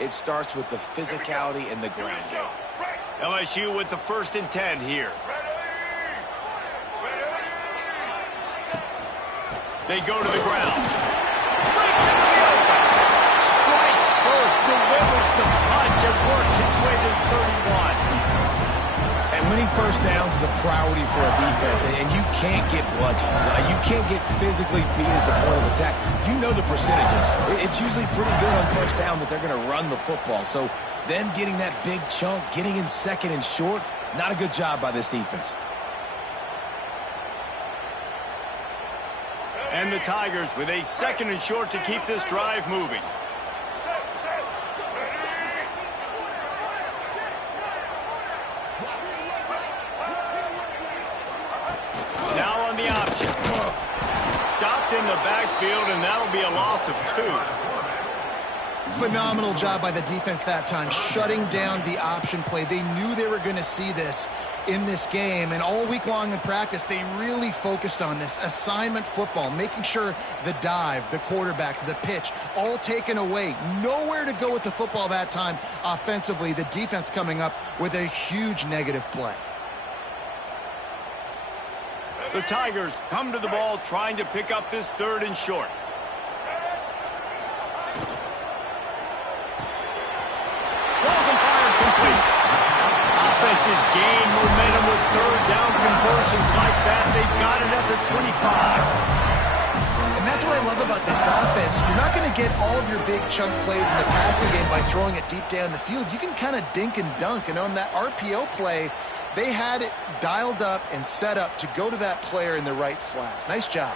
it starts with the physicality and the ground game. LSU with the 1st and 10 here. They go to the ground. Breaks into the open. Strikes first, delivers the punch, and works his way to 31. And winning first downs is a priority for a defense, and you can't get bludgeoned. You can't get physically beat at the point of attack. You know the percentages. It's usually pretty good on first down that they're going to run the football. So them getting that big chunk, getting in second and short, not a good job by this defense. And the Tigers with a 2nd and short to keep this drive moving. Now on the option. Stopped in the backfield, and that'll be a loss of 2. Phenomenal job by the defense that time, shutting down the option play. They knew they were going to see this in this game, and all week long in practice, they really focused on this assignment football, making sure the dive, the quarterback, the pitch, all taken away. Nowhere to go with the football that time offensively. The defense coming up with a huge negative play. The Tigers come to the ball trying to pick up this 3rd and short. Offenses gain momentum with 3rd down conversions like that. They've got it at the 25. And that's what I love about this offense. You're not going to get all of your big chunk plays in the passing game by throwing it deep down the field. You can kind of dink and dunk. And on that RPO play, they had it dialed up and set up to go to that player in the right flat. Nice job.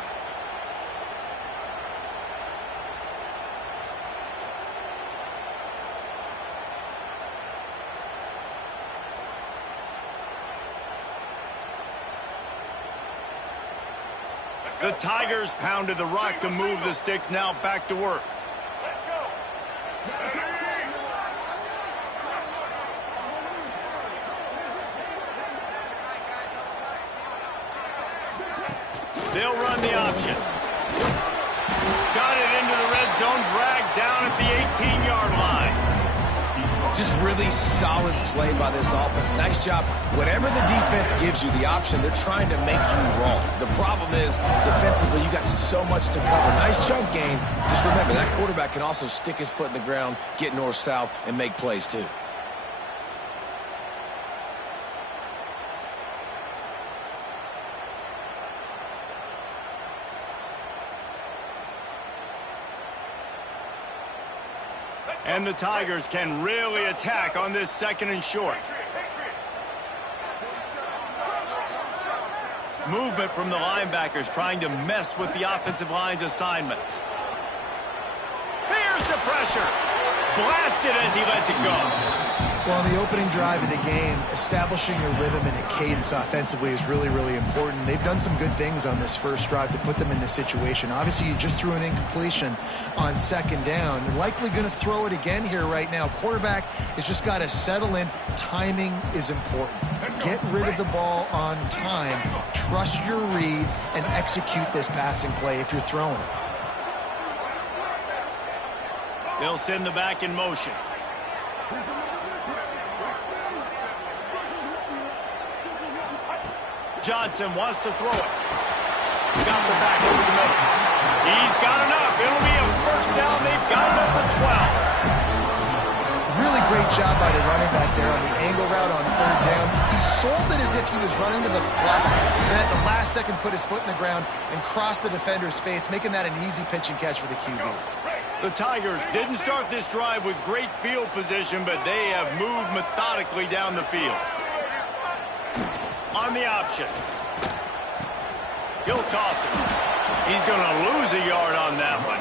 The Tigers pounded the rock to move the sticks, now back to work. Let's go. They'll run the option. Got it into the red zone, dragged down at the 18-yard line. Just really solid play by this offense. Nice job. Whatever the defense gives you the option, they're trying to make you wrong. The problem is, defensively, you got so much to cover. Nice chunk gain. Just remember, that quarterback can also stick his foot in the ground, get north-south, and make plays too. And the Tigers can really attack on this 2nd and short. Movement from the linebackers trying to mess with the offensive line's assignments. Here's the pressure. Blasted as he lets it go. Well, on the opening drive of the game, establishing a rhythm and a cadence offensively is really, really important. They've done some good things on this first drive to put them in this situation. Obviously, you just threw an incompletion on 2nd down. You're likely going to throw it again here right now. Quarterback has just got to settle in. Timing is important. Get rid of the ball on time. Trust your read and execute this passing play if you're throwing it. They'll send the back in motion. Johnson wants to throw it. Got the back over the middle. He's got enough. It'll be a 1st down. They've got it up to 12. Really great job by the running back there on the angle route on 3rd down. He sold it as if he was running to the flat, and at the last second put his foot in the ground and crossed the defender's face, making that an easy pitch and catch for the QB. The Tigers didn't start this drive with great field position, but they have moved methodically down the field. On the option. He'll toss it. He's going to lose a yard on that one.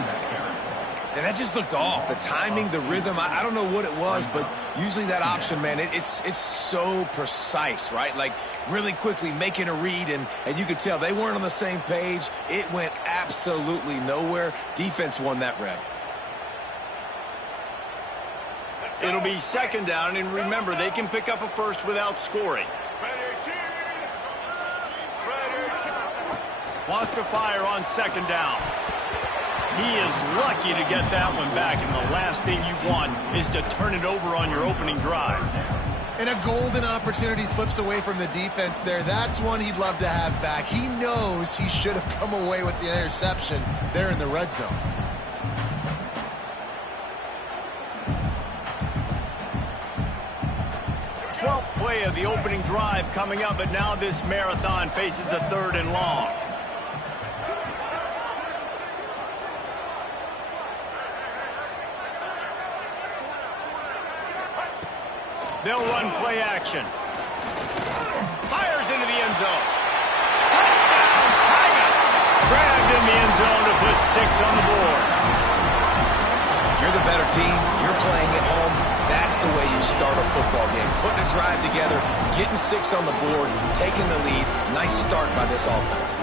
And that just looked off. The timing, the rhythm, I don't know what it was, but usually that option, man, it's so precise, right? Like really quickly making a read, and you could tell they weren't on the same page. It went absolutely nowhere. Defense won that rep. It'll be 2nd down, and remember, they can pick up a 1st without scoring. Wants to fire on 2nd down. He is lucky to get that one back, and the last thing you want is to turn it over on your opening drive. And a golden opportunity slips away from the defense there. That's one he'd love to have back. He knows he should have come away with the interception there in the red zone. Play of the opening drive coming up, but now this marathon faces a 3rd and long. They'll run play action. Fires into the end zone. Touchdown, Tigers! Grabbed in the end zone to put 6 on the board. You're the better team. You're playing at home. That's the way you start a football game. Putting a drive together, getting 6 on the board, taking the lead. Nice start by this offense.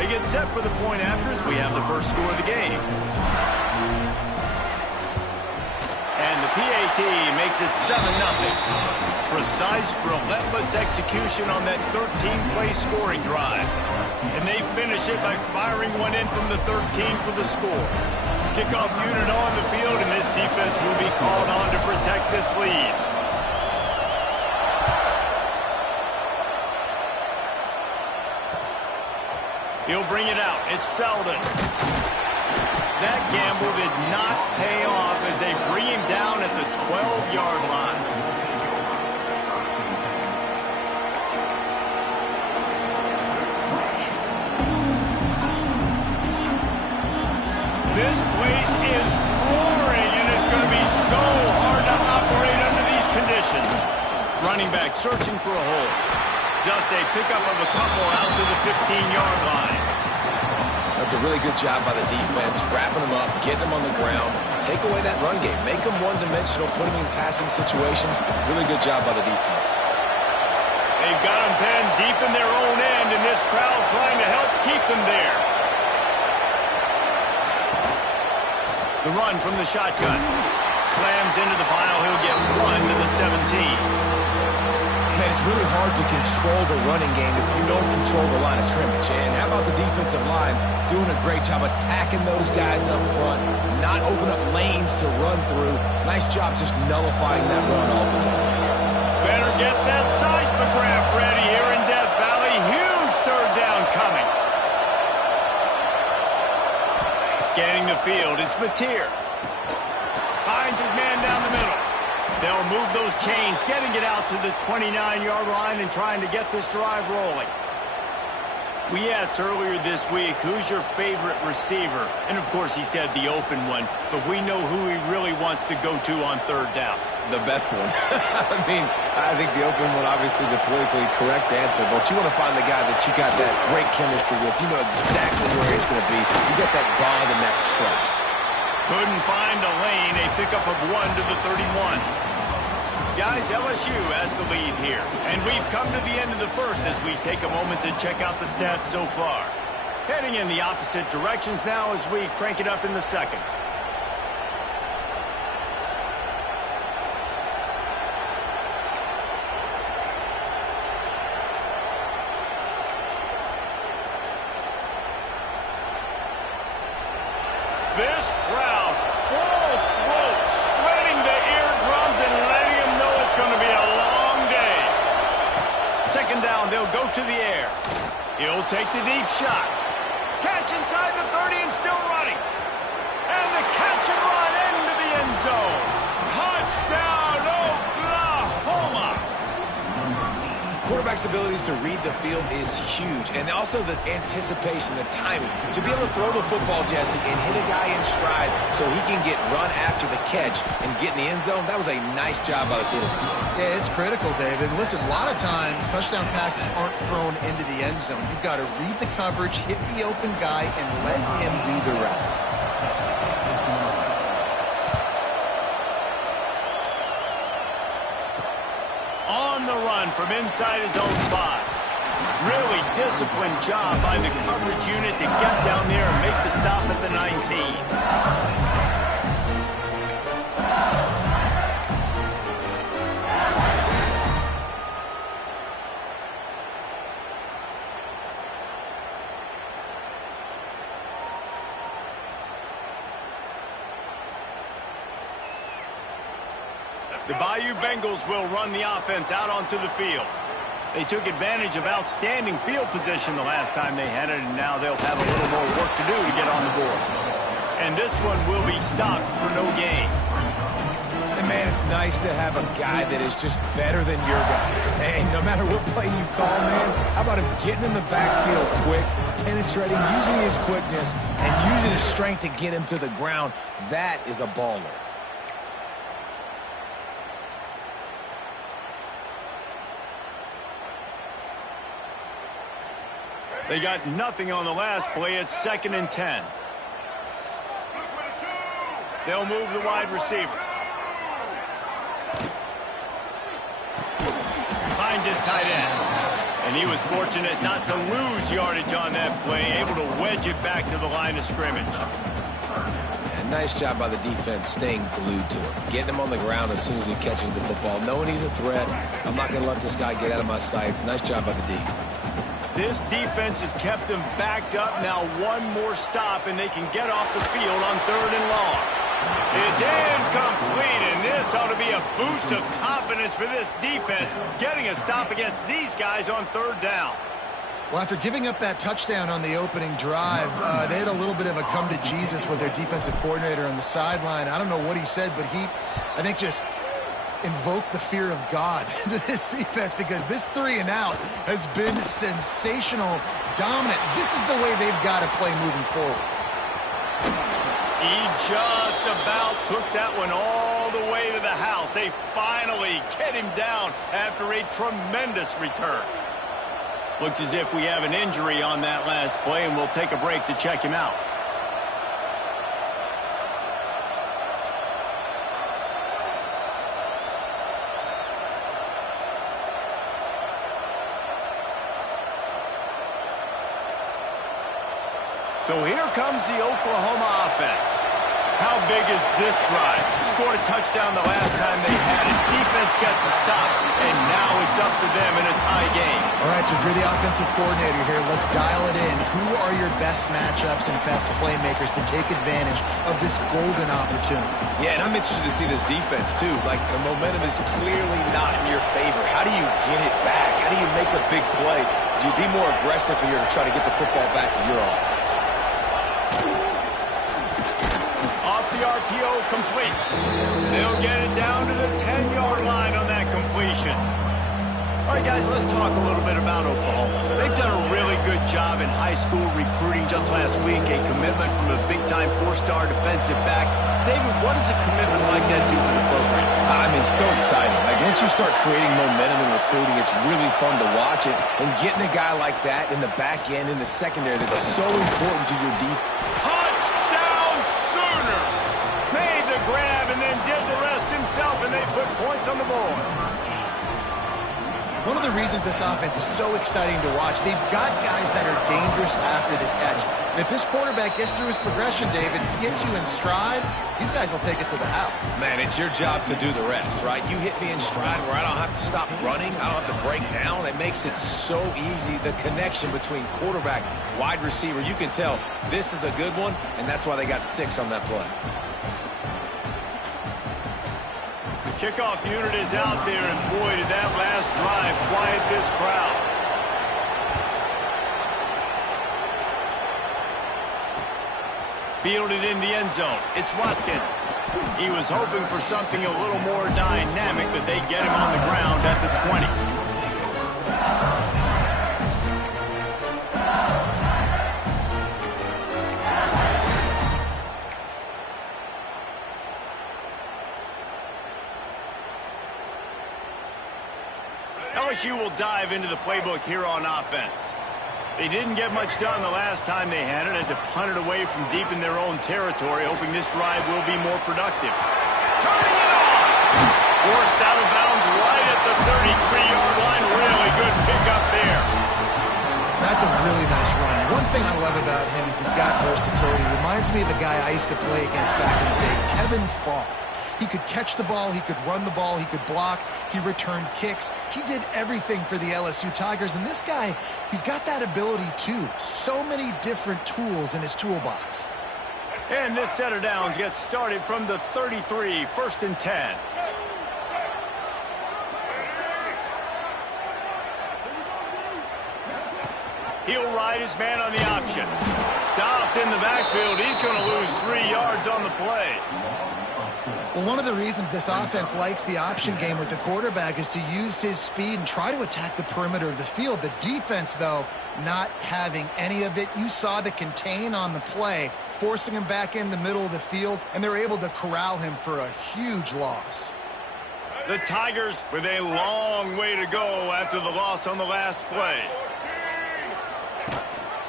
They get set for the point after as we have the first score of the game. And the PAT makes it 7-0. Precise, relentless execution on that 13-play scoring drive. And they finish it by firing one in from the 13 for the score. Kickoff unit on the field, and this defense will be called on to protect this lead. He'll bring it out. It's Selden. That gamble did not pay off as they bring him down at the 12-yard line. This place is roaring, and it's going to be so hard to operate under these conditions. Running back searching for a hole. Just a pickup of a couple out to the 15-yard line. That's a really good job by the defense, wrapping them up, getting them on the ground. Take away that run game. Make them one-dimensional, put them in passing situations. Really good job by the defense. They've got them penned deep in their own end, and this crowd trying to help keep them there. The run from the shotgun. Slams into the pile. He'll get 1 to the 17. Man, it's really hard to control the running game if you don't control the line of scrimmage. And how about the defensive line doing a great job attacking those guys up front, not open up lanes to run through. Nice job just nullifying that run altogether. Better get that seismograph ready here in Death Valley. Huge 3rd down coming. Scanning the field, it's Mateer. Finds his man down the middle. They'll move those chains, getting it out to the 29-yard line and trying to get this drive rolling. We asked earlier this week, who's your favorite receiver? And, of course, he said the open one, but we know who he really wants to go to on 3rd down. The best one. I think the open one, obviously the politically correct answer, but you want to find the guy that you got that great chemistry with. You know exactly where he's going to be. You got that bond and that trust. Couldn't find a lane. A pickup of 1 to the 31. Guys, LSU has the lead here. And we've come to the end of the first as we take a moment to check out the stats so far. Heading in the opposite directions now as we crank it up in the second. This crowd, full throat, spreading the eardrums and letting them know it's going to be a long day. 2nd down, they'll go to the air. He'll take the deep shot. Catch inside the 30 and still running. And the catch and run into the end zone. Touchdown, Oklahoma! Quarterback's abilities to read the field is huge, and also the anticipation, the timing. To be able to throw the football, Jesse, and hit a guy in stride so he can get run after the catch and get in the end zone, that was a nice job by the quarterback. Yeah, it's critical, David. Listen, a lot of times touchdown passes aren't thrown into the end zone. You've got to read the coverage, hit the open guy, and let him do the rest. On the run from inside his own 5. Really disciplined job by the coverage unit to get down there and make the stop at the 19. The Bayou Bengals will run the offense out onto the field. They took advantage of outstanding field position the last time they had it, and now they'll have a little more work to do to get on the board. And this one will be stopped for no gain. And man, it's nice to have a guy that is just better than your guys. Hey, no matter what play you call, man, how about him getting in the backfield quick, penetrating, using his quickness, and using his strength to get him to the ground? That is a baller. They got nothing on the last play. It's 2nd and 10. They'll move the wide receiver. Finds his tight end. And he was fortunate not to lose yardage on that play, able to wedge it back to the line of scrimmage. And nice job by the defense staying glued to him, getting him on the ground as soon as he catches the football, knowing he's a threat. I'm not going to let this guy get out of my sights. Nice job by the D. This defense has kept them backed up. Now one more stop, and they can get off the field on 3rd and long. It's incomplete, and this ought to be a boost of confidence for this defense, getting a stop against these guys on 3rd down. Well, after giving up that touchdown on the opening drive, they had a little bit of a come to Jesus with their defensive coordinator on the sideline. I don't know what he said, but he, I think, just invoked the fear of God into this defense, because this 3 and out has been sensational, dominant. This is the way they've got to play moving forward. He just about took that one all the way to the house. They finally get him down after a tremendous return. Looks as if we have an injury on that last play, and we'll take a break to check him out. So here comes the Oklahoma offense. How big is this drive? Scored a touchdown the last time they had it. Defense gets a stop, and now it's up to them in a tie game. All right, so if you're the offensive coordinator here, let's dial it in. Who are your best matchups and best playmakers to take advantage of this golden opportunity? Yeah, and I'm interested to see this defense, too. Like, the momentum is clearly not in your favor. How do you get it back? How do you make a big play? Do you be more aggressive here to try to get the football back to your offense? The RPO complete. They'll get it down to the 10-yard line on that completion. All right, guys, let's talk a little bit about Oklahoma. They've done a really good job in high school recruiting. Just last week, a commitment from a big-time 4-star defensive back. David, what does a commitment like that do for the program? I mean, so exciting. Like, once you start creating momentum in recruiting, it's really fun to watch it. And getting a guy like that in the back end, in the secondary, that's so important to your defense. Grab and then did the rest himself, and they put points on the board. One of the reasons this offense is so exciting to watch, they've got guys that are dangerous after the catch. And if this quarterback gets through his progression, David, gets you in stride, these guys will take it to the house. Man, it's your job to do the rest, right? You hit me in stride where I don't have to stop running. I don't have to break down. It makes it so easy. The connection between quarterback, wide receiver, you can tell this is a good one, and that's why they got 6 on that play. Kickoff unit is out there, and boy, did that last drive quiet this crowd. Fielded in the end zone. It's Watkins. He was hoping for something a little more dynamic, but they get him on the ground at the 20. LSU will dive into the playbook here on offense. They didn't get much done the last time they had it. Had to punt it away from deep in their own territory, hoping this drive will be more productive. Turning it on! Forced out of bounds right at the 33-yard line. Really good pickup there. That's a really nice run. One thing I love about him is he's got versatility. Reminds me of a guy I used to play against back in the day, Kevin Falk. He could catch the ball, he could run the ball, he could block, he returned kicks. He did everything for the LSU Tigers, and this guy, he's got that ability too. So many different tools in his toolbox. And this set of downs gets started from the 33, 1st and 10. He'll ride his man on the option. Stopped in the backfield. He's going to lose 3 yards on the play. Well, one of the reasons this offense likes the option game with the quarterback is to use his speed and try to attack the perimeter of the field. The defense, though, not having any of it. You saw the contain on the play, forcing him back in the middle of the field, and they're able to corral him for a huge loss. The Tigers with a long way to go after the loss on the last play.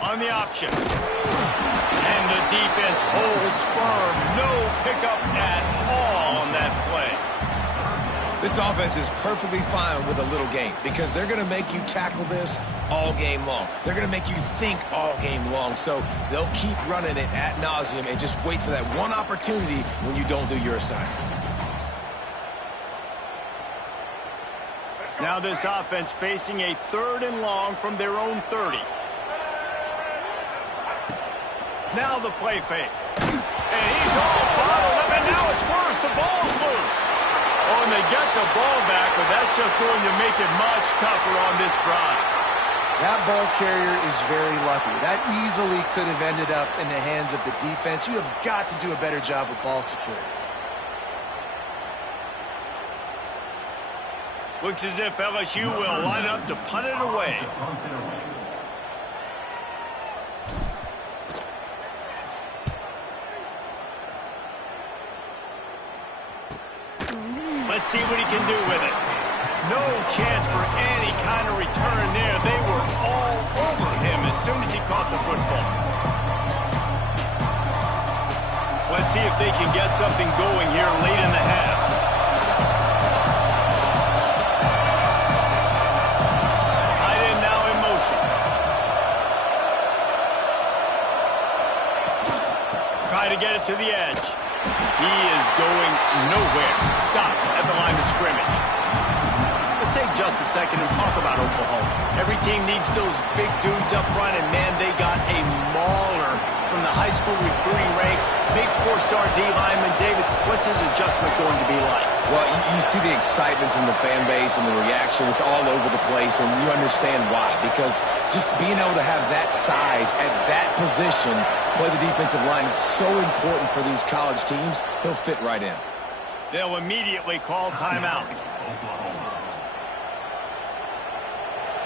On the option. And the defense holds firm. No pickup at all on that play. This offense is perfectly fine with a little game because they're going to make you tackle this all game long. They're going to make you think all game long. So they'll keep running it ad nauseum and just wait for that one opportunity when you don't do your assignment. Now this offense facing a 3rd and long from their own 30. Now the play fake. And he's all bottled up, and now it's worse. The ball's loose. Oh, and they get the ball back, but that's just going to make it much tougher on this drive. That ball carrier is very lucky. That easily could have ended up in the hands of the defense. You have got to do a better job with ball security. Looks as if LSU will line up to punt it away. Let's see what he can do with it. No chance for any kind of return there. They were all over him as soon as he caught the football. Let's see if they can get something going here late in the half. Tight end now in motion. Try to get it to the edge. He is going nowhere. Stop at the line of scrimmage. Let's take just a second and talk about Oklahoma. Every team needs those big dudes up front, and man, they got a mauler from the high school recruiting ranks. Big 4-star D lineman. David, what's his adjustment going to be like? Well, you see the excitement from the fan base and the reaction. It's all over the place, and you understand why. Because just being able to have that size at that position, play the defensive line, is so important for these college teams. He'll fit right in. They'll immediately call timeout.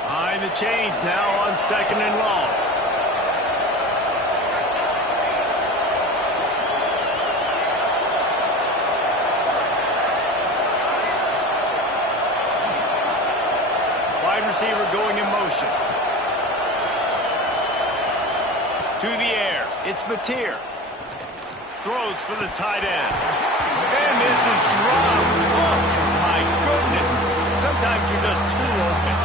Behind the chains now on 2nd and long. Wide receiver going in motion. To the air. It's Mateer. Throws for the tight end. And this is dropped. Oh, my goodness. Sometimes you're just too open.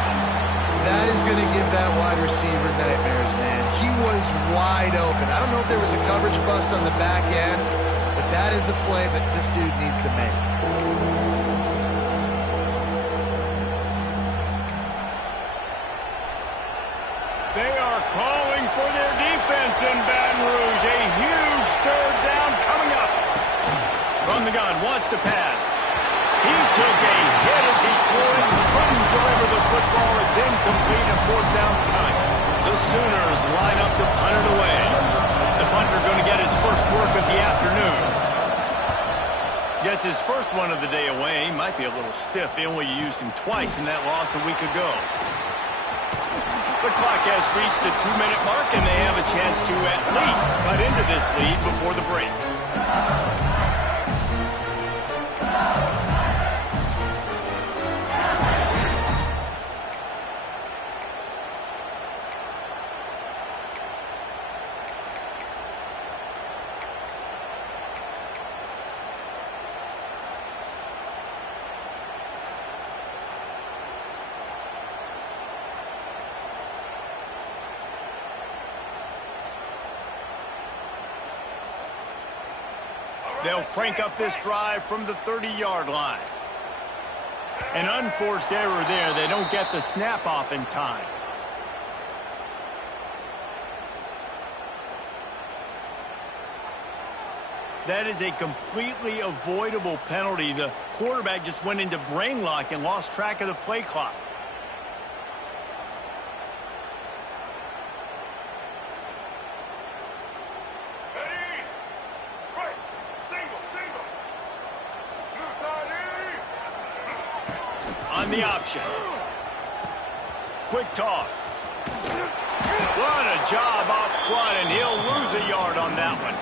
That is going to give that wide receiver nightmares, man. He was wide open. I don't know if there was a coverage bust on the back end, but that is a play that this dude needs to make. They are calling for their defense in Baton Rouge. A huge 3rd down coming up. From the gun, wants to pass. He took a hit as he couldn't deliver the football. It's incomplete and 4th down's coming. The Sooners line up to punt it away. The punter going to get his first work of the afternoon. Gets his first one of the day away. He might be a little stiff. They only used him twice in that loss a week ago. The clock has reached the 2-minute mark, and they have a chance to at least cut into this lead before the break. They'll crank up this drive from the 30-yard line. An unforced error there. They don't get the snap off in time. That is a completely avoidable penalty. The quarterback just went into brain lock and lost track of the play clock. on the option. Quick toss. What a job up front, and he'll lose a yard on that one.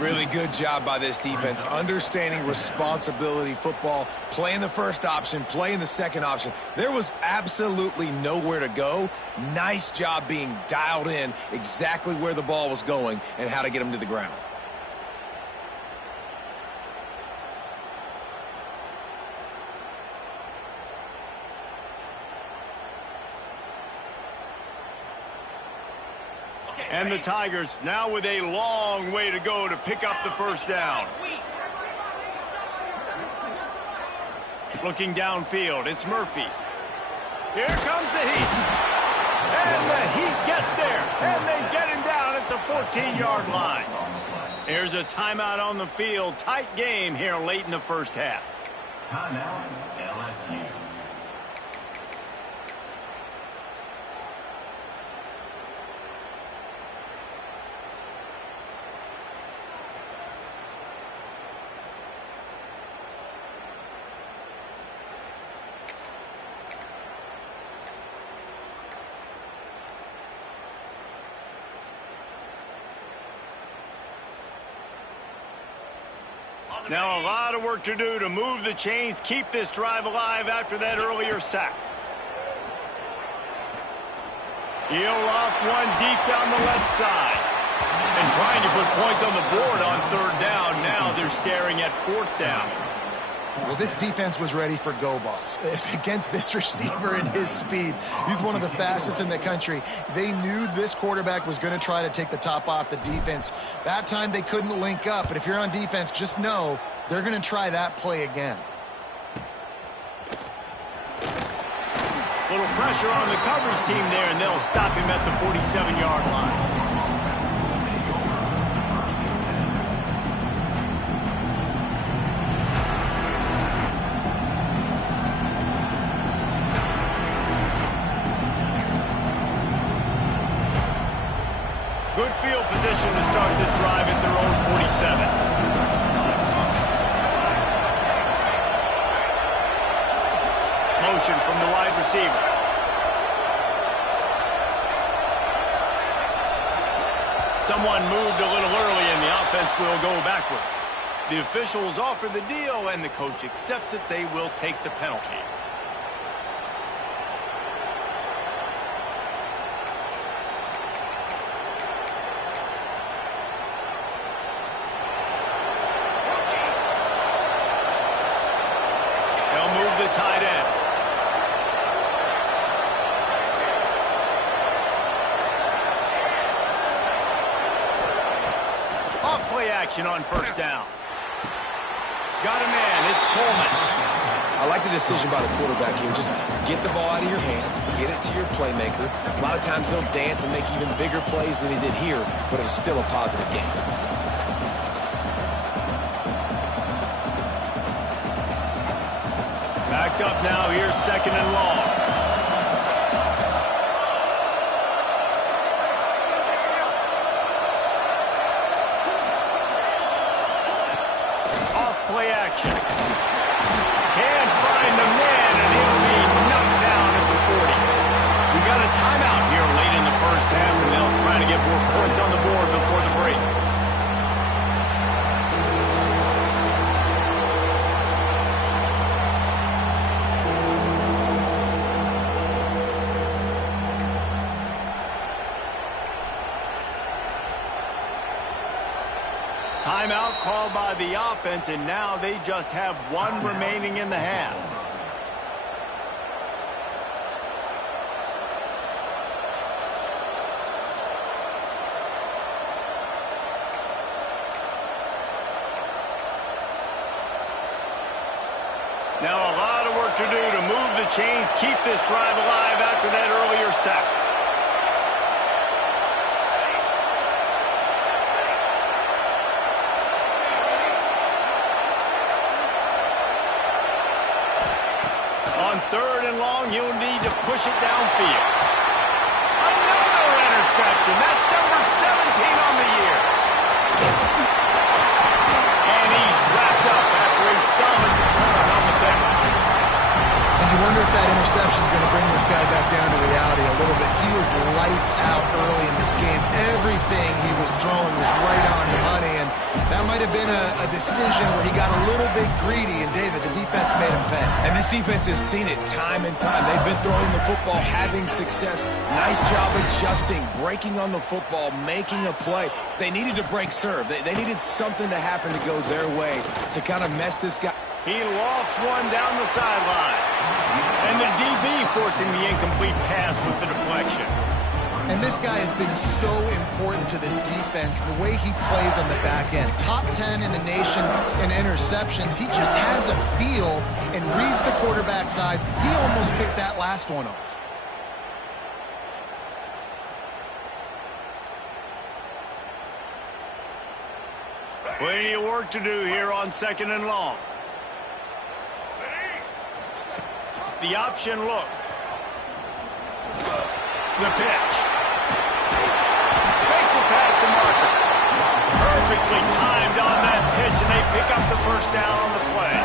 Really good job by this defense, understanding responsibility football, playing the first option, playing the second option. There was absolutely nowhere to go. Nice job being dialed in exactly where the ball was going and how to get him to the ground. And the Tigers now with a long way to go to pick up the first down. Looking downfield, it's Murphy. Here comes the heat. And the heat gets there. And they get him down at the 14-yard line. Here's a timeout on the field. Tight game here late in the first half. Timeout, LSU. Now a lot of work to do to move the chains, keep this drive alive after that earlier sack. He'll off one deep down the left side. And trying to put points on the board on third down. Now they're staring at fourth down. Well, this defense was ready for go balls. Against this receiver and his speed, he's one of the fastest in the country. They knew this quarterback was going to try to take the top off the defense. That time they couldn't link up, but if you're on defense, just know they're going to try that play again. Little pressure on the coverage team there, and they'll stop him at the 47-yard line. Good field position to start this drive at their own 47. Motion from the wide receiver. Someone moved a little early and the offense will go backward. The officials offer the deal and the coach accepts it. They will take the penalty. The tight end. Off play action on first down. Got a man. It's Coleman. I like the decision by the quarterback here. Just get the ball out of your hands, get it to your playmaker. A lot of times they'll dance and make even bigger plays than he did here, but it was still a positive game. Backed up now, here's second and long. Off play action. Can't find the man, and he'll be knocked down at the 40. We got a timeout here late in the first half, and they'll try to get more points on the board before the break. Timeout called by the offense, and now they just have one remaining in the half. Now a lot of work to do to move the chains, keep this drive alive after that earlier sack. On third and long, he'll need to push it downfield. Another interception. That's number 17 on the year. And he's wrapped up after a solid return on the pick. interception is going to bring this guy back down to reality a little bit. He was lights out early in this game. Everything he was throwing was right on the money, and that might have been a decision where he got a little bit greedy, and David, the defense made him pay. And this defense has seen it time and time. They've been throwing the football, having success. Nice job adjusting, breaking on the football, making a play. They needed to break serve. They needed something to happen to go their way to kind of mess this guy. He lost one down the sideline. And the DB forcing the incomplete pass with the deflection. And this guy has been so important to this defense, the way he plays on the back end. Top 10 in the nation in interceptions. He just has a feel and reads the quarterback's eyes. He almost picked that last one off. Plenty of work to do here on 2nd and long. The option look. The pitch. Makes it past the marker. Perfectly timed on that pitch, and they pick up the first down on the play.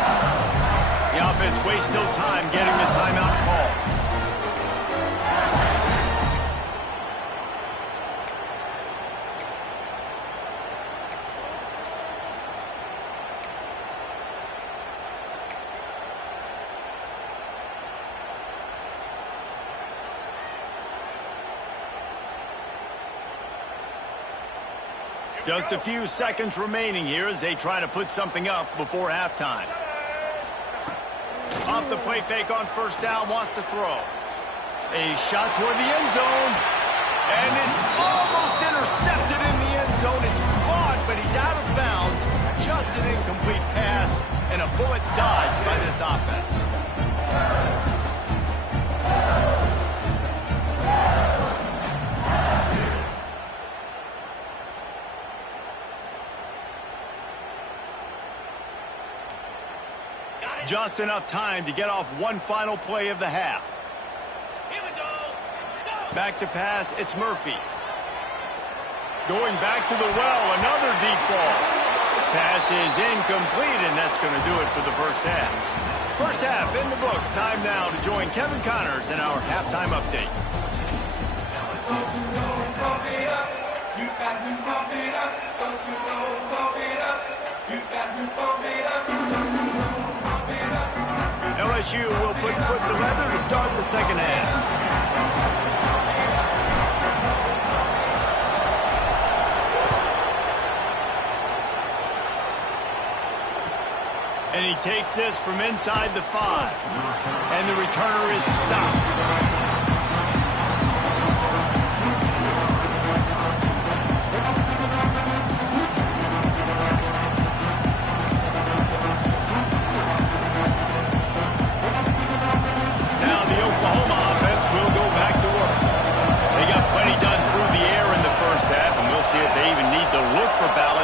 The offense wastes no time getting the timeout call. Just a few seconds remaining here as they try to put something up before halftime. Off the play fake on first down, wants to throw. A shot toward the end zone. And it's almost intercepted in the end zone. It's caught, but he's out of bounds. Just an incomplete pass and a bullet dodged by this offense. Just enough time to get off one final play of the half. Back to pass, it's Murphy. Going back to the well, another deep ball. Pass is incomplete, and that's going to do it for the first half. First half in the books. Time now to join Kevin Connors in our halftime update. LSU will put foot to leather to start the second half. And he takes this from inside the 5. And the returner is stopped.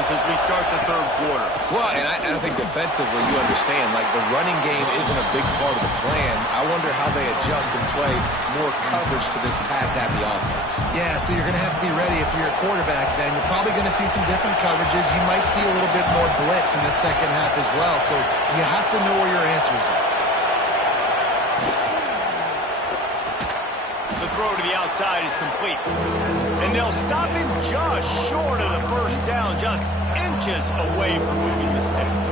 As we start the third quarter. Well, and I think defensively, you understand, like the running game isn't a big part of the plan. I wonder how they adjust and play more coverage to this pass-happy offense. Yeah, so you're going to have to be ready if you're a quarterback then. You're probably going to see some different coverages. You might see a little bit more blitz in the second half as well. So you have to know where your answers are. The throw to the outside is complete. And they'll stop him just short of the first down, just inches away from moving the sticks.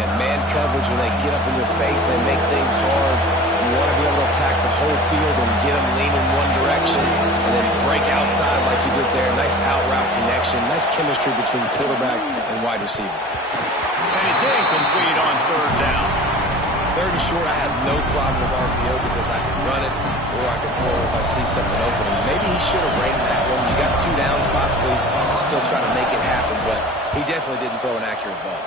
And man coverage, when they get up in your face, they make things hard. You want to be able to attack the whole field and get them leaning one direction and then break outside like you did there. Nice out route connection, nice chemistry between quarterback and wide receiver. And it's incomplete on third down. Third and short, I have no problem with RPO because I can run it or I can throw if I see something open. And maybe he should have rated that one. You got 2 downs possibly to still try to make it happen, but he definitely didn't throw an accurate ball.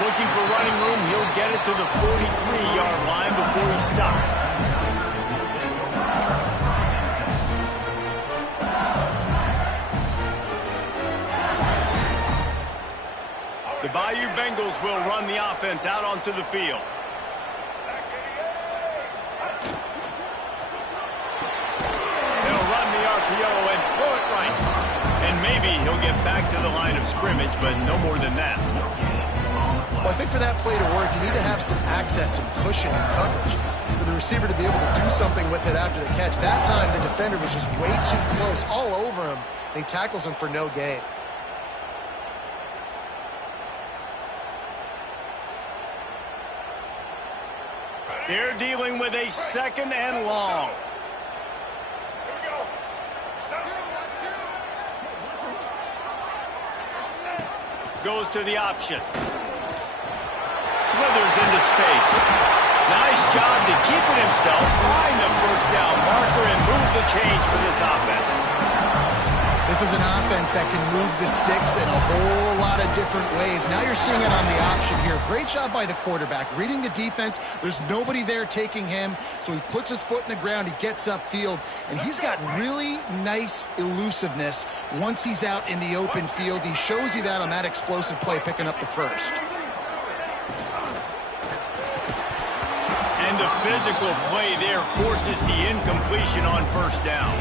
Looking for running room, he'll get it to the 43-yard line before he stops. The Bayou Bengals will run the offense out onto the field. They'll run the RPO and throw it right. And maybe he'll they'll get back to the line of scrimmage, but no more than that. Well, I think for that play to work, you need to have some access, some cushion and coverage for the receiver to be able to do something with it after the catch. That time, the defender was just way too close, all over him, and he tackles him for no gain. They're dealing with a 2nd and long. Goes to the option. Slithers into space. Nice job to keep it himself, find the first down marker, and move the change for this offense. This is an offense that can move the sticks in a whole lot of different ways. Now you're seeing it on the option here. Great job by the quarterback. Reading the defense, there's nobody there taking him, so he puts his foot in the ground, he gets upfield, and he's got really nice elusiveness once he's out in the open field. He shows you that on that explosive play, picking up the first. And the physical play there forces the incompletion on first down.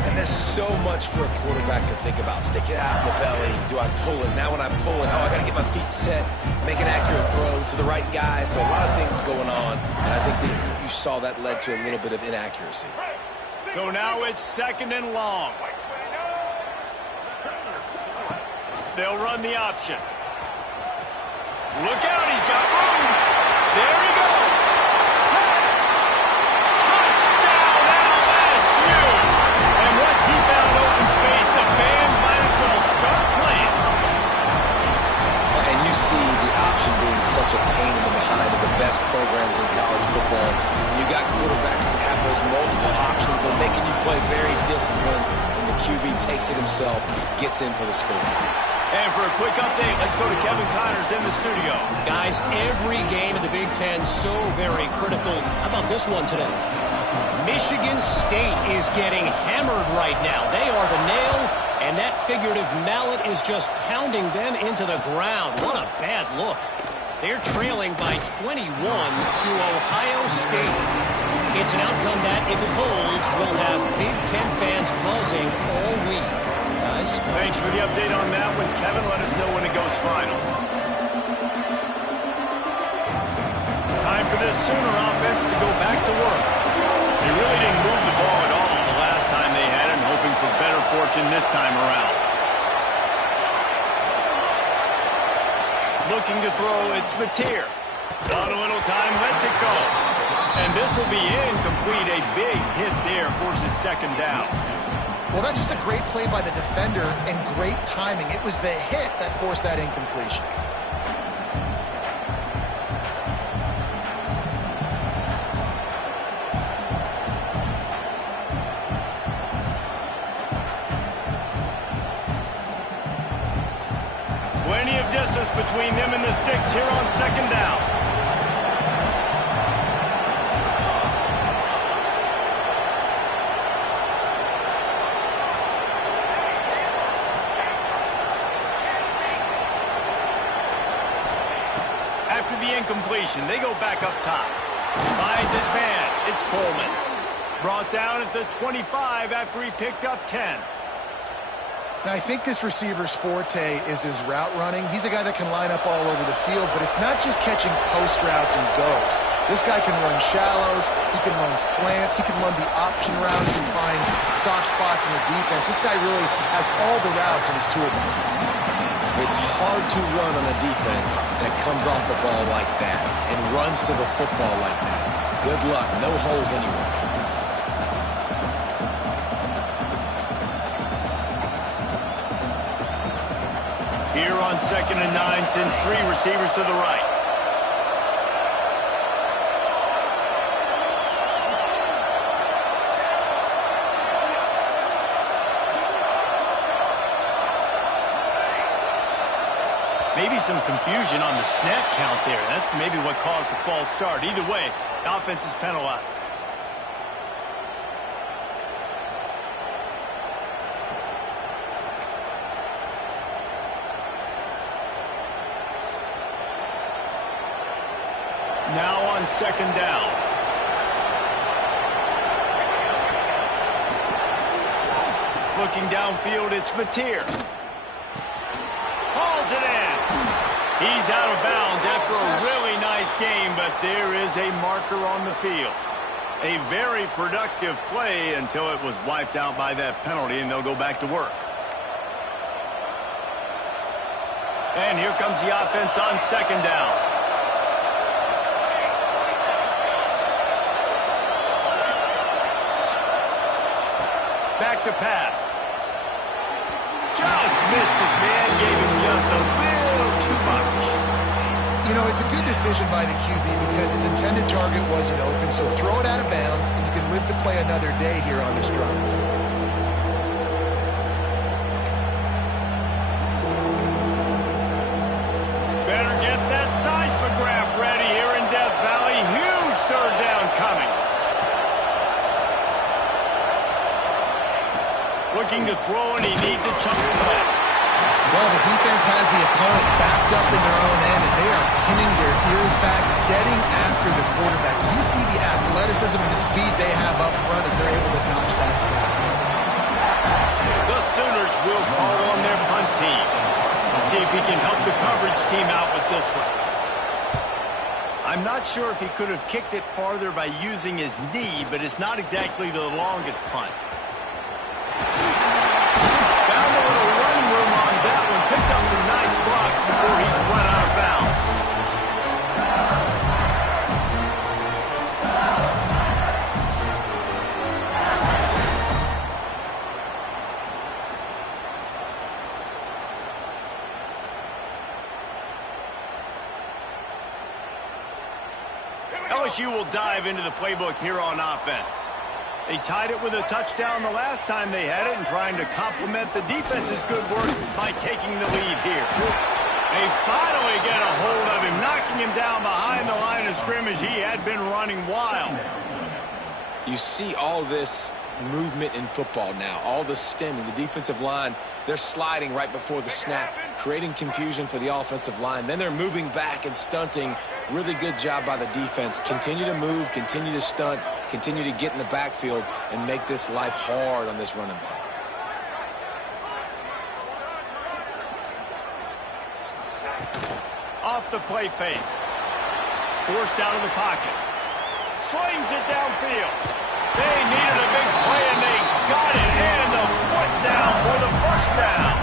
And there's so much for a quarterback to think about. Stick it out in the belly. Do I pull it? Now when I pull it, I got to get my feet set, make an accurate throw to the right guy. So a lot of things going on. And I think that you saw that led to a little bit of inaccuracy. So now it's 2nd and long. They'll run the option. Look out, he's got room. There he goes. Touchdown, LSU. And once he found open space, the band might as well start playing. And you see the option being such a pain in the behind of the best programs in college football. You got quarterbacks that have those multiple options. They're making you play very disciplined, and the QB takes it himself, gets in for the score. And for a quick update, let's go to Kevin Connors in the studio. Guys, every game in the Big Ten so very critical. How about this one today? Michigan State is getting hammered right now. They are the nail, and that figurative mallet is just pounding them into the ground. What a bad look. They're trailing by 21 to Ohio State. It's an outcome that, if it holds, will have Big Ten fans buzzing all week. Guys? Thanks for the update on that one, Kevin. Let us know when it goes final. Time for this Sooner offense to go back to work. They really didn't move the ball at all the last time they had it, hoping for better fortune this time around. Looking to throw, it's Mateer. Got a little time, lets it go. And this will be incomplete. A big hit there forces 2nd down. Well, that's just a great play by the defender and great timing. It was the hit that forced that incompletion. Plenty of distance between them and the sticks here on 2nd down. After the incompletion, they go back up top. Finds his man. It's Coleman. Brought down at the 25 after he picked up 10. Now, I think this receiver's forte is his route running. He's a guy that can line up all over the field, but it's not just catching post routes and goes. This guy can run shallows, he can run slants, he can run the option routes and find soft spots in the defense. This guy really has all the routes in his toolbox. It's hard to run on a defense that comes off the ball like that and runs to the football like that. Good luck. No holes anywhere. Here on 2nd and 9, sends 3 receivers to the right. Maybe some confusion on the snap count there. That's maybe what caused the false start. Either way, the offense is penalized. Now on 2nd down. Looking downfield, it's Mateer. fires it in. He's out of bounds after a really nice game, but there is a marker on the field. A very productive play until it was wiped out by that penalty, and they'll go back to work. And here comes the offense on second down. Back to pass. Just missed his man, gave him just a little too much. You know, it's a good decision by the QB because his intended target wasn't open, so throw it out of bounds, and you can live to play another day here on this drive. Better get that seismograph ready here in Death Valley. Huge third down coming. Looking to throw, and he needs a chunk of that. Well, the defense has the opponent backed up in their own end, and they are pinning their ears back, getting after the quarterback. You see the athleticism and the speed they have up front as they're able to notch that sack. The Sooners will call on their punt team. Let's see if he can help the coverage team out with this one. I'm not sure if he could have kicked it farther by using his knee, but it's not exactly the longest punt. Found a little running room on that one. Picked up some nice blocks before he's run out of bounds. LSU will dive into the playbook here on offense. They tied it with a touchdown the last time they had it and trying to complement the defense's good work by taking the lead here. They finally get a hold of him, knocking him down behind the line of scrimmage. He had been running wild. You see all this movement in football now, all the stemming, the defensive line, they're sliding right before the snap, creating confusion for the offensive line. Then they're moving back and stunting. Really good job by the defense. Continue to move, continue to stunt, continue to get in the backfield and make this life hard on this running back. Off the play fake. Forced out of the pocket. Slings it downfield. They needed a big play, and they got it. And the foot down for the first down.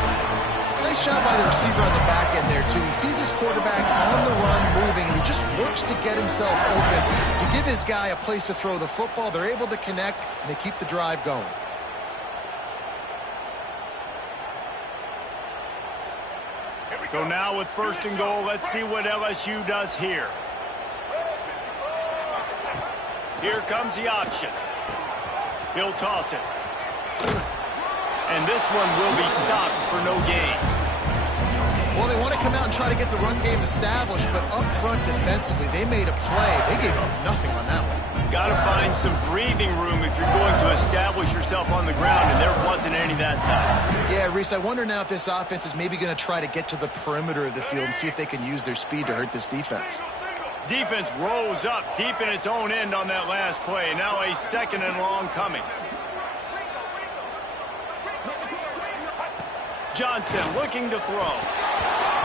Nice job by the receiver on the back end there, too. He sees his quarterback on the run moving, and he just works to get himself open to give his guy a place to throw the football. They're able to connect, and they keep the drive going. So now with first and goal, let's see what LSU does here. Here comes the option. He'll toss it. And this one will be stopped for no gain. Well, they want to come out and try to get the run game established, but up front defensively, they made a play. They gave up nothing on that one. Got to find some breathing room if you're going to establish yourself on the ground, and there wasn't any that time. Yeah, Reese, I wonder now if this offense is maybe going to try to get to the perimeter of the field and see if they can use their speed to hurt this defense. Defense rose up deep in its own end on that last play. Now a second and long coming. Johnson looking to throw.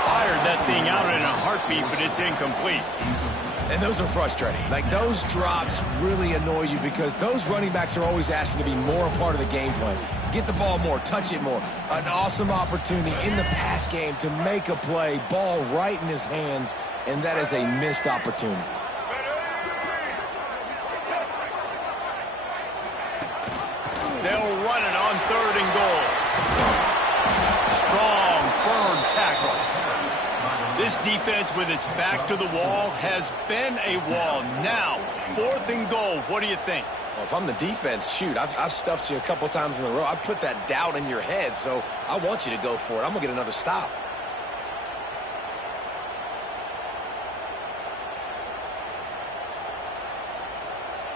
Fired that thing out in a heartbeat, but it's incomplete. And those are frustrating. Like, those drops really annoy you because those running backs are always asking to be more a part of the game plan. Get the ball more, touch it more. An awesome opportunity in the pass game to make a play, ball right in his hands, and that is a missed opportunity. They'll run it on third and goal. Strong, firm tackle. This defense with its back to the wall has been a wall. Now, fourth and goal. What do you think? Well, if I'm the defense, shoot, I've stuffed you a couple times in a row. I've put that doubt in your head, so I want you to go for it. I'm going to get another stop.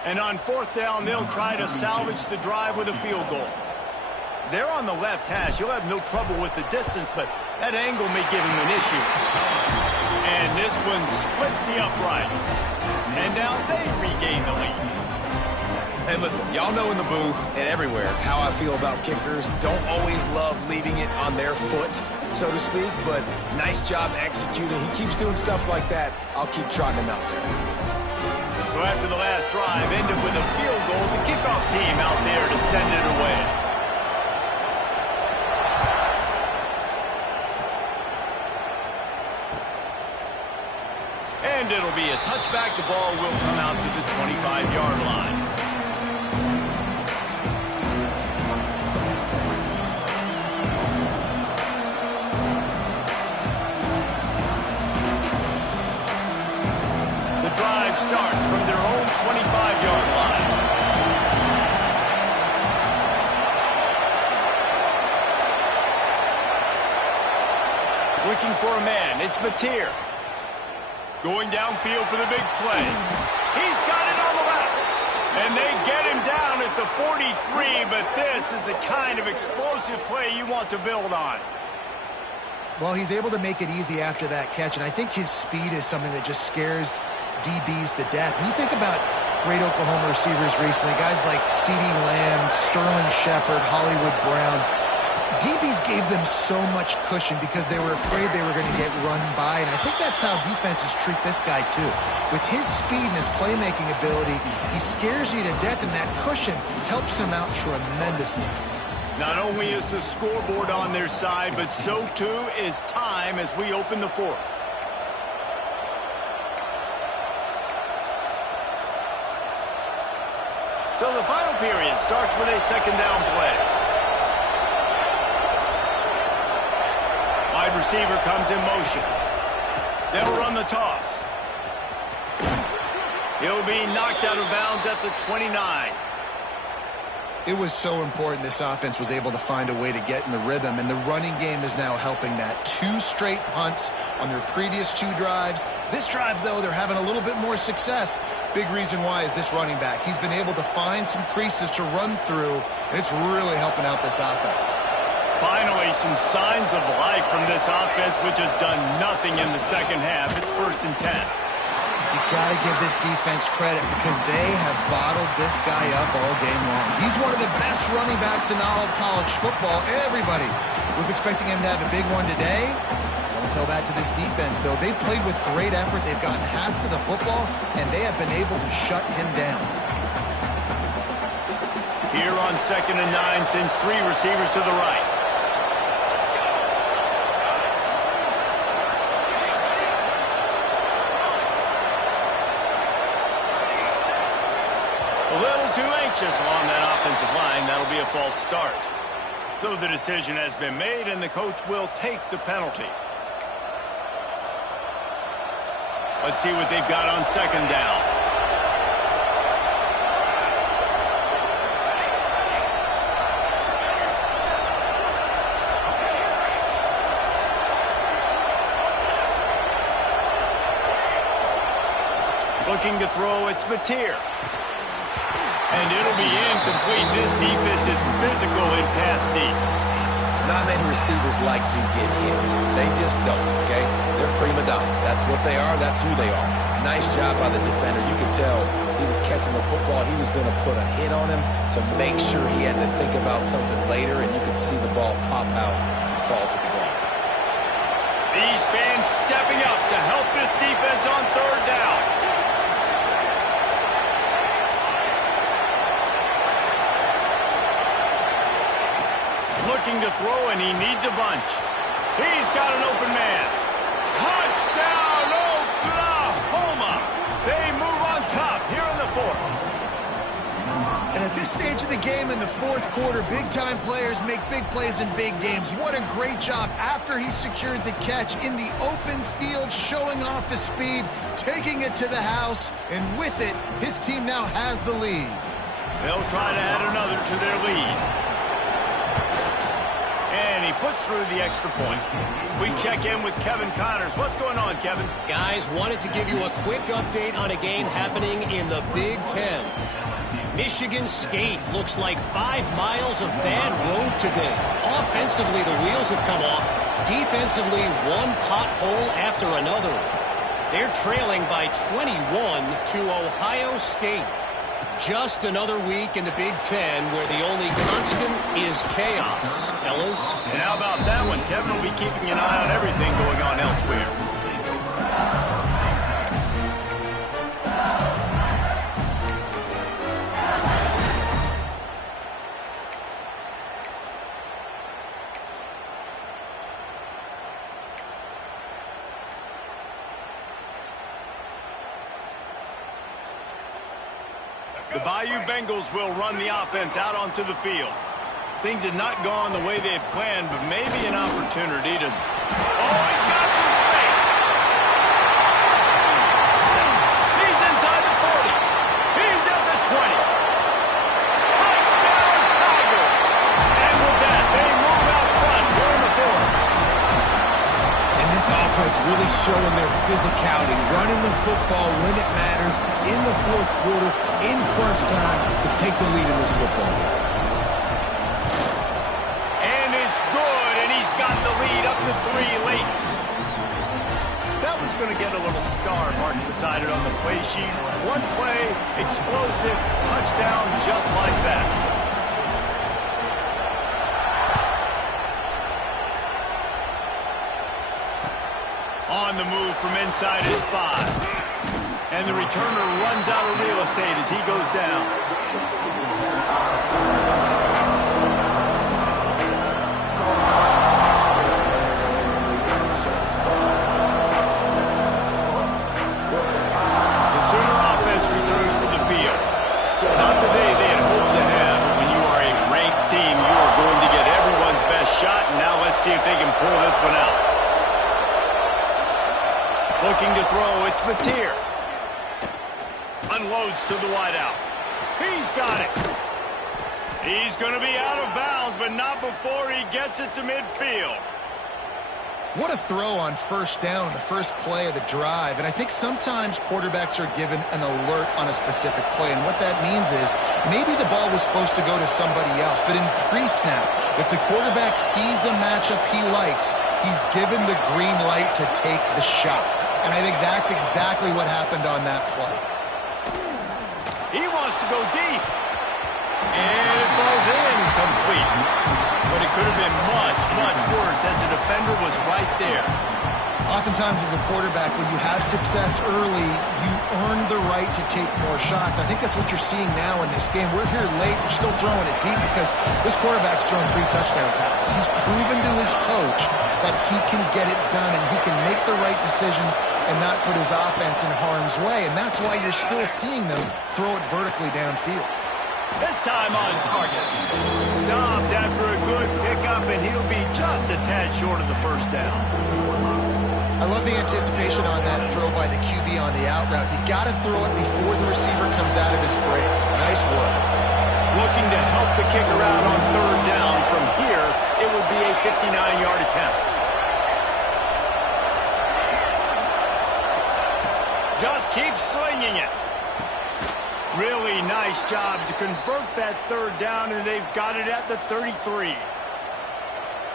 And on fourth down, they'll try to salvage the drive with a field goal. They're on the left hash. You'll have no trouble with the distance, but that angle may give him an issue. And this one splits the uprights. And now they regain the lead. Hey, listen, y'all know in the booth and everywhere how I feel about kickers. Don't always love leaving it on their foot, so to speak, but nice job executing. He keeps doing stuff like that. I'll keep trotting him out there. So after the last drive ended with a field goal, the kickoff team out there to send it away. And it'll be a touchback. The ball will come out to the 25-yard line. The drive starts from their own 25-yard line. Looking for a man. It's Mateer. Going downfield for the big play. He's got it on the left. And they get him down at the 43, but this is the kind of explosive play you want to build on. Well, he's able to make it easy after that catch, and I think his speed is something that just scares DBs to death. When you think about great Oklahoma receivers recently, guys like CeeDee Lamb, Sterling Shepard, Hollywood Brown, DBs gave them so much cushion because they were afraid they were going to get run by, and I think that's how defenses treat this guy too. With his speed and his playmaking ability, he scares you to death, and that cushion helps him out tremendously. Not only is the scoreboard on their side, but so too is time as we open the fourth. So the final period starts with a second down play. Wide receiver comes in motion. They'll run the toss. He'll be knocked out of bounds at the 29. It was so important this offense was able to find a way to get in the rhythm, and the running game is now helping that. 2 straight punts on their previous 2 drives. This drive, though, they're having a little bit more success. Big reason why is this running back. He's been able to find some creases to run through, and it's really helping out this offense. Finally, some signs of life from this offense, which has done nothing in the second half. It's 1st and 10. You got to give this defense credit because they have bottled this guy up all game long. He's one of the best running backs in all of college football. Everybody was expecting him to have a big one today. Don't tell that to this defense, though. They played with great effort. They've gotten hats to the football, and they have been able to shut him down. Here on 2nd and 9, sends 3 receivers to the right. A little too anxious along that offensive line. That'll be a false start. So the decision has been made, and the coach will take the penalty. Let's see what they've got on 2nd down. Looking to throw, it's Mateer. And it'll be incomplete. This defense is physical in pass deep. Not many receivers like to get hit. They just don't, okay? They're prima donnas. That's what they are. That's who they are. Nice job by the defender. You could tell he was catching the football. He was going to put a hit on him to make sure he had to think about something later, and you could see the ball pop out and fall to the ground. These fans stepping up to help this defense on 3rd down. Looking to throw, and he needs a bunch. He's got an open man. Touchdown, Oklahoma! They move on top here in the 4th. And at this stage of the game in the 4th quarter, big-time players make big plays in big games. What a great job after he secured the catch in the open field, showing off the speed, taking it to the house, and with it, his team now has the lead. They'll try to add another to their lead. And he puts through the extra point. We check in with Kevin Connors. What's going on, Kevin? Guys, wanted to give you a quick update on a game happening in the Big Ten. Michigan State looks like 5 miles of bad road today. Offensively, the wheels have come off. Defensively, one pothole after another. They're trailing by 21 to Ohio State. Just another week in the Big Ten where the only constant is chaos. Fellas? And how about that one? Kevin will be keeping an eye on everything going on elsewhere. The Bayou Bengals will run the offense out onto the field. Things had not gone the way they had planned, but maybe an opportunity to... Oh, he's got some space! He's inside the 40. He's at the 20. Touchdown, Tigers! And with that, they move out front. We're in the fourth. And this offense really showing their physicality, running the football when it matters, in the fourth quarter, in crunch time, to take the lead in this football game. And it's good, and he's got the lead up to 3 late. That one's going to get a little star marked beside it on the play sheet. One play, explosive, touchdown, just like that. On the move from inside his 5. And the returner runs out of real estate as he goes down. The Sooner offense returns to the field. Not the day they had hoped to have, but when you are a ranked team, you are going to get everyone's best shot, and now let's see if they can pull this one out. Looking to throw, it's Mateer. Unloads to the wideout. He's got it. He's going to be out of bounds, but not before he gets it to midfield. What a throw on first down, the first play of the drive. And I think sometimes quarterbacks are given an alert on a specific play. And what that means is maybe the ball was supposed to go to somebody else. But in pre-snap, if the quarterback sees a matchup he likes, he's given the green light to take the shot. And I think that's exactly what happened on that play. He wants to go deep. And it falls in complete. But it could have been much, much worse as the defender was right there. Oftentimes as a quarterback, when you have success early, you earn the right to take more shots. I think that's what you're seeing now in this game. We're here late. We're still throwing it deep because this quarterback's thrown 3 touchdown passes. He's proven to his coach that he can get it done and he can make the right decisions and not put his offense in harm's way. And that's why you're still seeing them throw it vertically downfield. This time on target. Stopped after a good pickup, and he'll be just a tad short of the first down. I love the anticipation on that throw by the QB on the out route. You got to throw it before the receiver comes out of his break. Nice work. Looking to help the kicker out on third down. From here, it would be a 59-yard attempt. Just keep slinging it. Really nice job to convert that third down, and they've got it at the 33.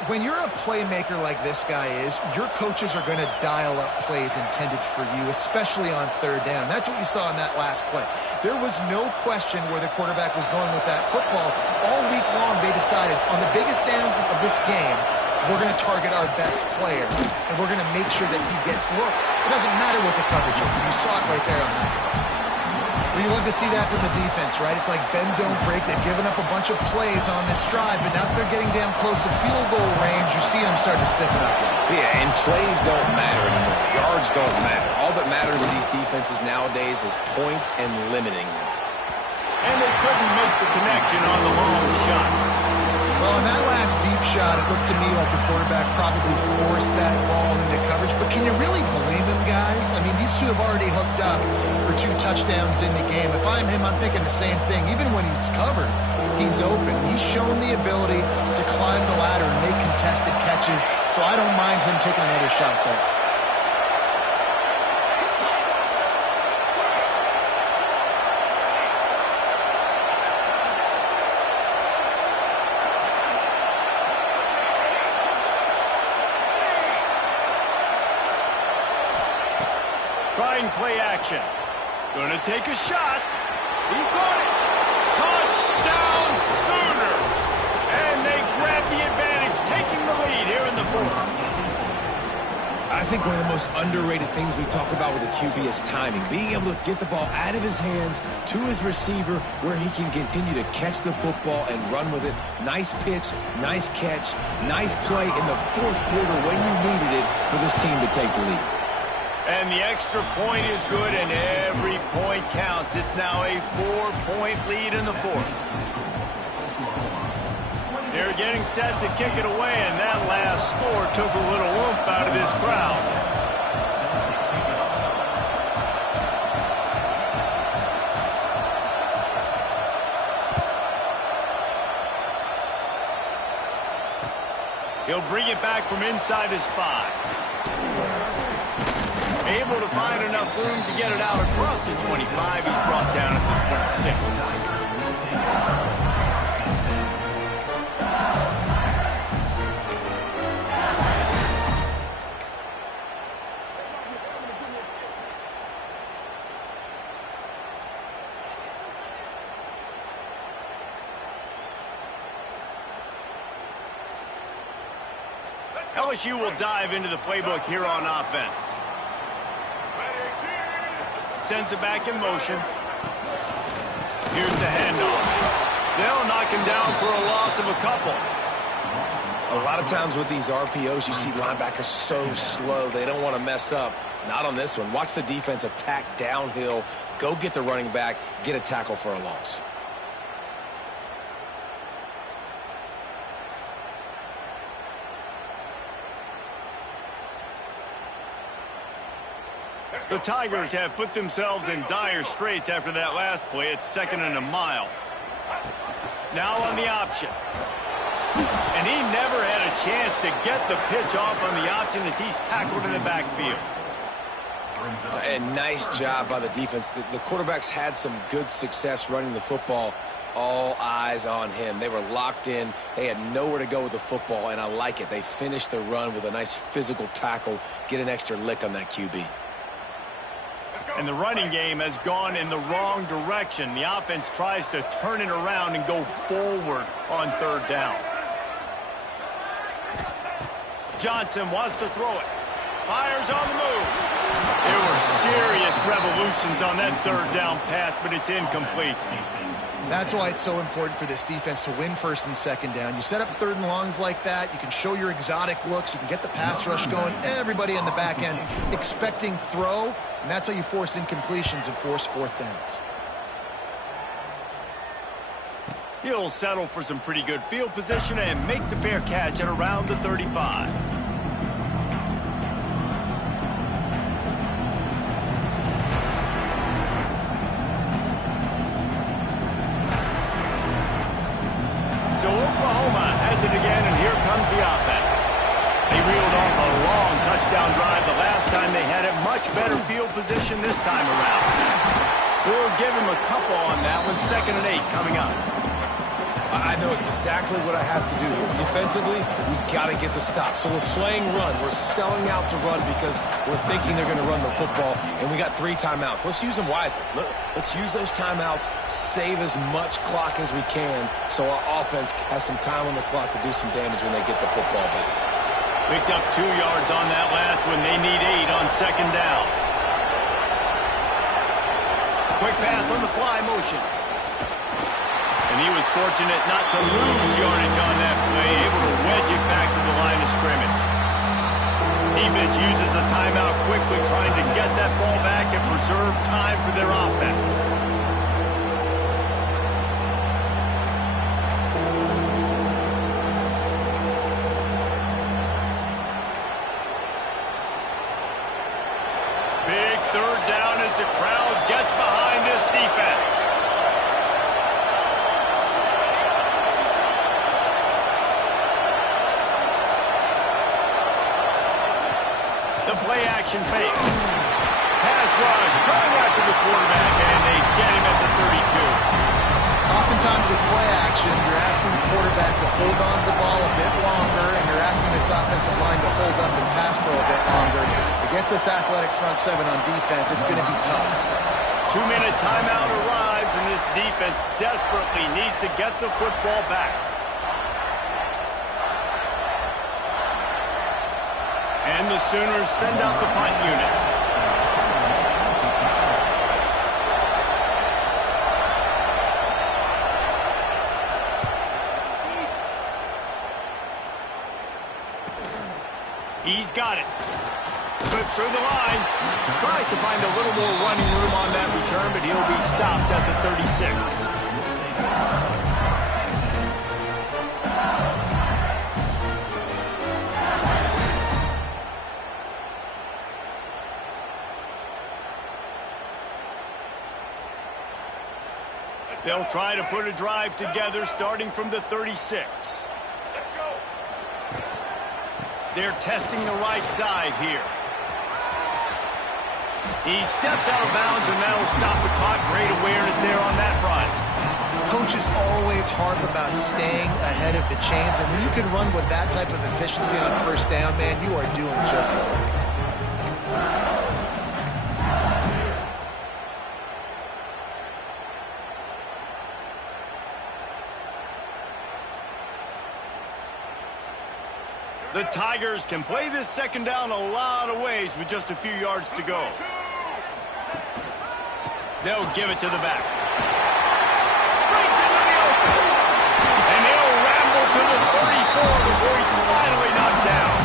When you're a playmaker like this guy is, your coaches are going to dial up plays intended for you, especially on third down. That's what you saw in that last play. There was no question where the quarterback was going with that football. All week long, they decided on the biggest downs of this game, we're going to target our best player, and we're going to make sure that he gets looks. It doesn't matter what the coverage is, and you saw it right there on that play. Well, you love to see that from the defense, right? It's like bend, don't break. They've given up a bunch of plays on this drive, but now that they're getting down close to field goal range, you're seeing them start to stiffen up. Yeah, and plays don't matter anymore. Yards don't matter. All that matters with these defenses nowadays is points and limiting them. And they couldn't make the connection on the long shot. Well, in that last deep shot, it looked to me like the quarterback probably forced that ball into coverage. But can you really blame him, guys? I mean, these two have already hooked up for 2 touchdowns in the game. If I'm him, I'm thinking the same thing. Even when he's covered, he's open. He's shown the ability to climb the ladder and make contested catches, so I don't mind him taking another shot there. Trying play action. Gonna take a shot. He caught it. Sooners! And they grab the advantage, taking the lead here in the fourth. I think one of the most underrated things we talk about with a QB is timing. Being able to get the ball out of his hands to his receiver where he can continue to catch the football and run with it. Nice pitch, nice catch, nice play in the fourth quarter when you needed it for this team to take the lead. And the extra point is good, and every point counts. It's now a 4-point lead in the fourth. They're getting set to kick it away, and that last score took a little oomph out of this crowd. He'll bring it back from inside his 5. Able to find enough room to get it out across the 25. He's brought down at the 26. LSU will dive into the playbook here on offense. Sends it back in motion. Here's the handoff. They'll knock him down for a loss of a couple. A lot of times with these RPOs, you see linebackers so slow, they don't want to mess up. Not on this one. Watch the defense attack downhill, go get the running back, get a tackle for a loss. The Tigers have put themselves in dire straits after that last play. It's 2nd and a mile. Now on the option. And he never had a chance to get the pitch off on the option as he's tackled in the backfield. And nice job by the defense. The quarterbacks had some good success running the football. All eyes on him. They were locked in. They had nowhere to go with the football, and I like it. They finished the run with a nice physical tackle, get an extra lick on that QB. And the running game has gone in the wrong direction. The offense tries to turn it around and go forward on 3rd down. Johnson wants to throw it. Fires on the move. There were serious revolutions on that 3rd down pass, but it's incomplete. That's why it's so important for this defense to win 1st and 2nd down. You set up 3rd and longs like that. You can show your exotic looks. You can get the pass rush going. Everybody on the back end expecting throw, and that's how you force incompletions and force 4th downs. He'll settle for some pretty good field position and make the fair catch at around the 35. So Oklahoma has it again, and here comes the offense. They reeled off a long touchdown drive the last time they had it. Much better field position this time around. We'll give him a couple on that one. 2nd and 8 coming up. I know exactly what I have to do here. Defensively, we've got to get the stop. So we're playing run. We're selling out to run because we're thinking they're going to run the football, and we got 3 timeouts. Let's use them wisely. Let's use those timeouts, save as much clock as we can so our offense has some time on the clock to do some damage when they get the football back. Picked up 2 yards on that last one. They need 8 on 2nd down. Quick pass on the fly motion. And he was fortunate not to lose yardage on that play, able to wedge it back to the line of scrimmage. Defense uses a timeout quickly, trying to get that ball back and preserve time for their offense. Big 3rd down as the crowd gets behind this defense. Play-action fake. Pass rush, coming after the quarterback, and they get him at the 32. Oftentimes with play action, you're asking the quarterback to hold on to the ball a bit longer, and you're asking this offensive line to hold up and pass pro a bit longer. Against this athletic front 7 on defense, it's going to be tough. 2-minute timeout arrives. and this defense desperately needs to get the football back. And the Sooners send out the punt unit. He's got it. Slips through the line. Tries to find a little more running room on that return, but he'll be stopped at the 36. They'll try to put a drive together starting from the 36. They're testing the right side here. He steps out of bounds, and that'll stop the clock. Great awareness there on that run. Coaches always harp about staying ahead of the chains, and when you can run with that type of efficiency on first down, man, you are doing just that. The Tigers can play this second down a lot of ways with just a few yards to go. They'll give it to the back. Breaks into the open. And he'll ramble to the 34 before he's finally knocked down.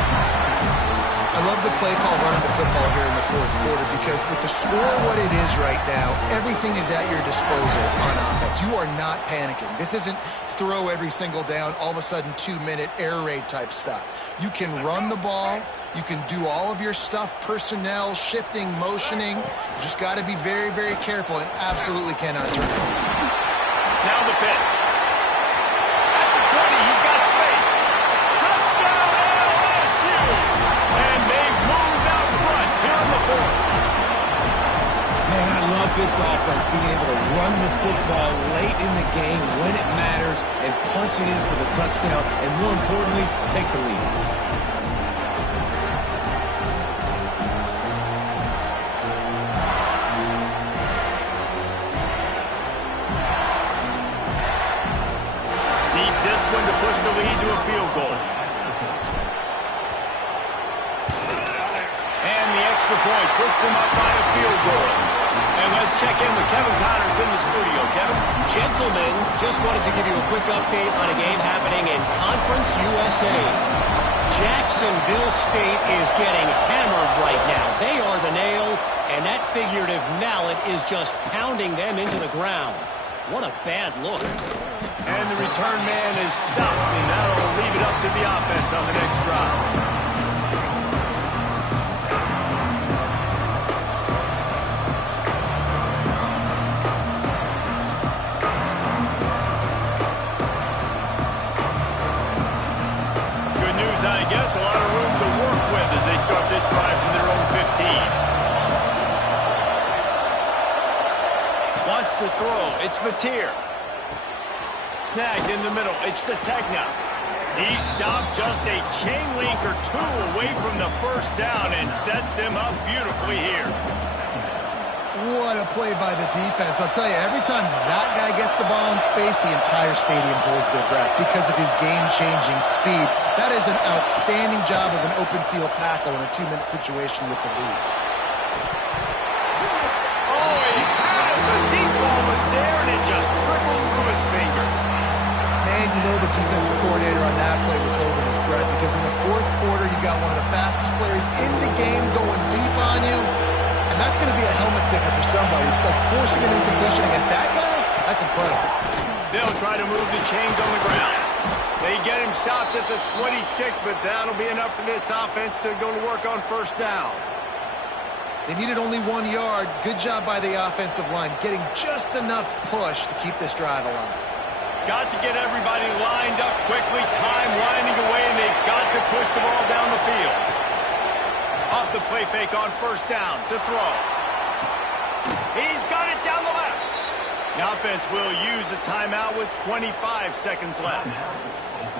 I love the play call running the football here in the fourth quarter because with the score what it is right now, everything is at your disposal on offense. You are not panicking. This isn't throw every single down, all of a sudden 2-minute air raid type stuff. You can run the ball. You can do all of your stuff, personnel, shifting, motioning. You just got to be very, very careful and absolutely cannot turn it over. Now the pitch. At the 20, he's got space. Touchdown, LSU! And they've moved out front here in the fourth. Man, I love this offense, being able to run the football late in the game when it matters and punch it in for the touchdown, and more importantly, take the lead. Needs this one to push the lead to a field goal. And the extra point puts them up by a field goal. And let's check in with Kevin Connors in the studio. Kevin? Gentlemen, just wanted to give you a quick update on a game happening in Conference USA. Jacksonville State is getting hammered right now. They are the nail, and that figurative mallet is just pounding them into the ground. What a bad look. And the return man is stopped, and that'll leave it up to the offense on the next drive. I guess a lot of room to work with as they start this drive from their own 15. Wants to throw. It's Mateer. Snagged in the middle. It's Sategna. He stopped just a chain link or two away from the first down and sets them up beautifully here. What a play by the defense. I'll tell you, every time that guy gets the ball in space, the entire stadium holds their breath because of his game-changing speed. That is an outstanding job of an open field tackle in a 2-minute situation with the lead. Oh, he had it. The deep ball was there, and it just trickled through his fingers. Man, you know the defensive coordinator on that play was holding his breath because in the fourth quarter, you got one of the fastest players in the game going deep on you. And that's going to be a helmet sticker for somebody. Like forcing an incompletion against that guy, that's incredible. They'll try to move the chains on the ground. They get him stopped at the 26, but that'll be enough for this offense to go to work on first down. They needed only 1 yard. Good job by the offensive line, getting just enough push to keep this drive alive. Got to get everybody lined up quickly, time winding away, and they've got to push the ball down the field. Off the play fake on first down to throw. He's got it down the left. The offense will use a timeout with 25 seconds left.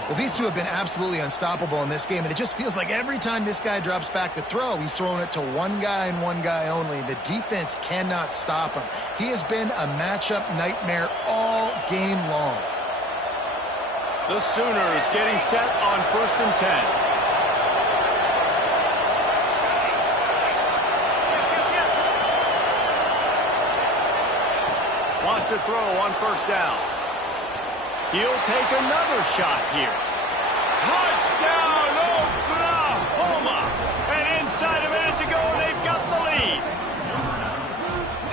Well, these two have been absolutely unstoppable in this game, and it just feels like every time this guy drops back to throw, he's throwing it to one guy and one guy only. The defense cannot stop him. He has been a matchup nightmare all game long. The Sooners getting set on 1st and 10. Wants to throw on 1st down. He'll take another shot here. Touchdown, Oklahoma! And inside a minute to go, they've got the lead.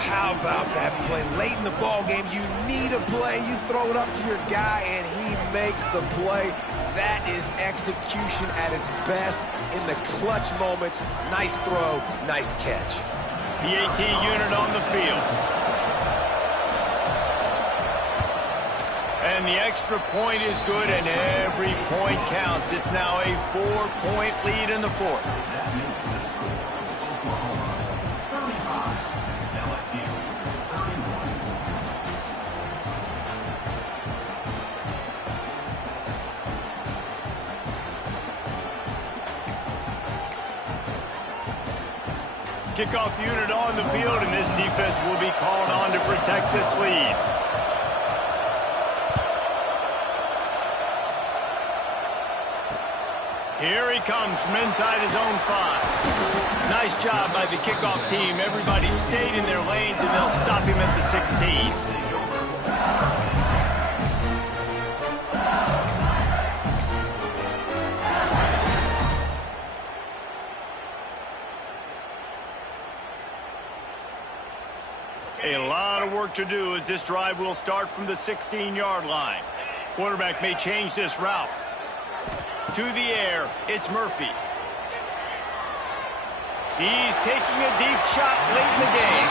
How about that play? Late in the ball game, you need a play. You throw it up to your guy, and he makes the play. That is execution at its best in the clutch moments. Nice throw, nice catch. PAT unit on the field. And the extra point is good, and every point counts. It's now a 4-point lead in the 4th. Kickoff unit on the field, and this defense will be called on to protect this lead. Here he comes from inside his own 5. Nice job by the kickoff team. Everybody stayed in their lanes, and they'll stop him at the 16. A lot of work to do as this drive will start from the 16-yard line. Quarterback may change this route. To the air, it's Murphy. He's taking a deep shot late in the game.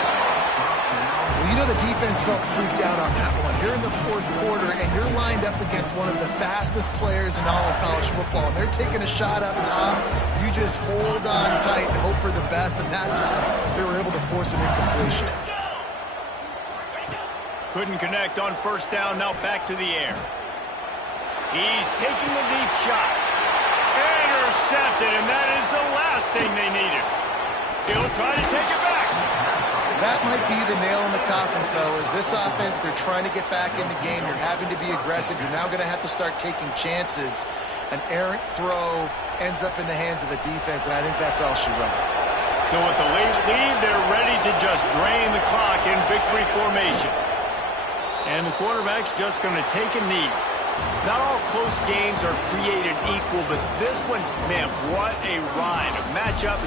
Well, you know the defense felt freaked out on that one. You're in the 4th quarter, and you're lined up against one of the fastest players in all of college football, and they're taking a shot up top. You just hold on tight and hope for the best, and that time they were able to force an incompletion. Couldn't connect on 1st down, now back to the air. He's taking the deep shot. Intercepted, and that is the last thing they needed. He'll try to take it back. That might be the nail in the coffin, fellas. This offense, they're trying to get back in the game. You're having to be aggressive. You're now going to have to start taking chances. An errant throw ends up in the hands of the defense, and I think that's all she wrote. So with the late lead, they're ready to just drain the clock in victory formation. And the quarterback's just going to take a knee. Not all close games are created equal, but this one, man, what a ride. A matchup